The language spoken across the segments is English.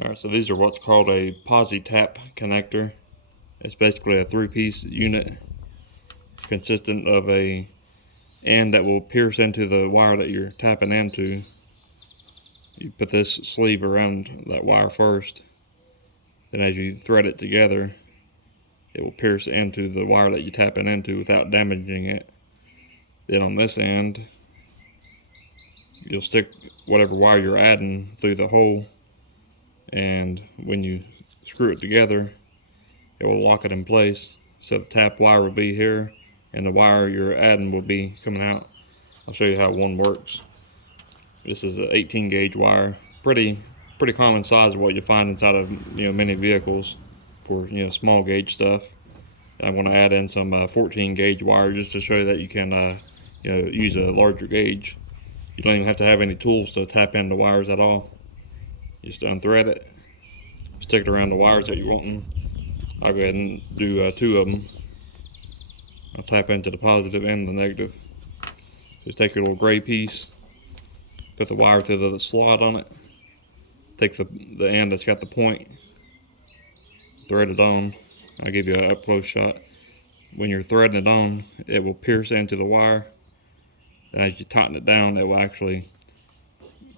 Alright, so these are what's called a POSI-TAP connector. It's basically a three-piece unit consistent of a end that will pierce into the wire that you're tapping into. You put this sleeve around that wire first, then as you thread it together, it will pierce into the wire that you're tapping into without damaging it. Then on this end, you'll stick whatever wire you're adding through the hole, and when you screw it together, it will lock it in place. So the tap wire will be here and the wire you're adding will be coming out. I'll show you how one works. This is an 18 gauge wire, pretty common size of what you find inside of many vehicles for small gauge stuff. I'm going to add in some 14 gauge wire just to show you that you can use a larger gauge. You don't even have to have any tools to tap into wires at all. You just unthread it, stick it around the wires that you're wanting. I'll go ahead and do 2 of them. I'll tap into the positive and the negative. Just take your little gray piece, put the wire through the slot on it, take the end that's got the point, thread it on. I'll give you an up close shot. When you're threading it on, it will pierce into the wire, and as you tighten it down, it will actually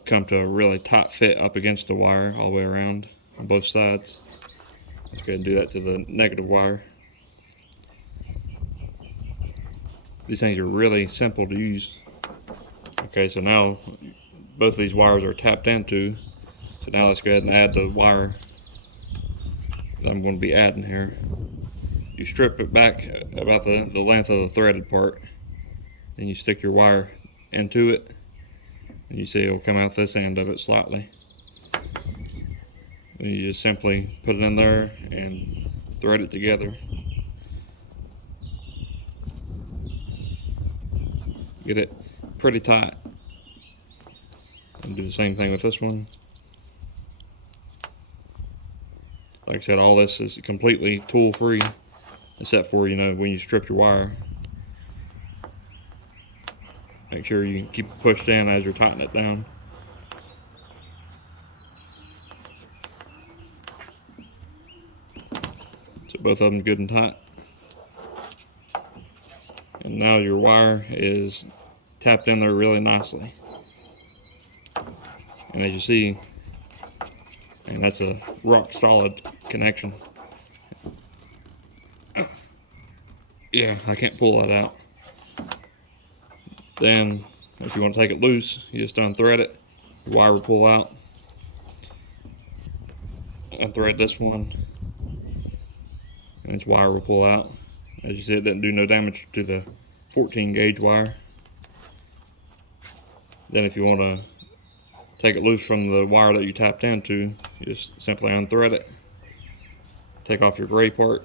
come to a really tight fit up against the wire all the way around on both sides. Let's go ahead and do that to the negative wire. These things are really simple to use. Okay, so now both of these wires are tapped into. So now let's go ahead and add the wire that I'm going to be adding here. You strip it back about the length of the threaded part. Then you stick your wire into it. And you see it will come out this end of it slightly. Then you just simply put it in there and thread it together. Get it pretty tight. And do the same thing with this one. Like I said, all this is completely tool free, except for when you strip your wire. Make sure you keep it pushed in as you're tightening it down. So both of them good and tight. And now your wire is tapped in there really nicely. And as you see, and that's a rock solid connection. Yeah, I can't pull that out. Then if you want to take it loose, you just unthread it, the wire will pull out. Unthread this one, and this wire will pull out. As you see, it didn't do no damage to the 14 gauge wire. Then if you want to take it loose from the wire that you tapped into, you just simply unthread it, take off your gray part,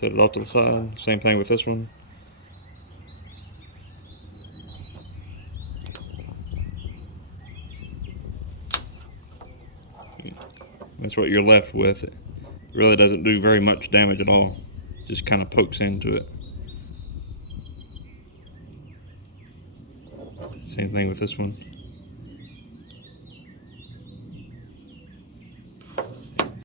set it off to the side. Same thing with this one. That's what you're left with. It really doesn't do very much damage at all. Just kind of pokes into it. Same thing with this one.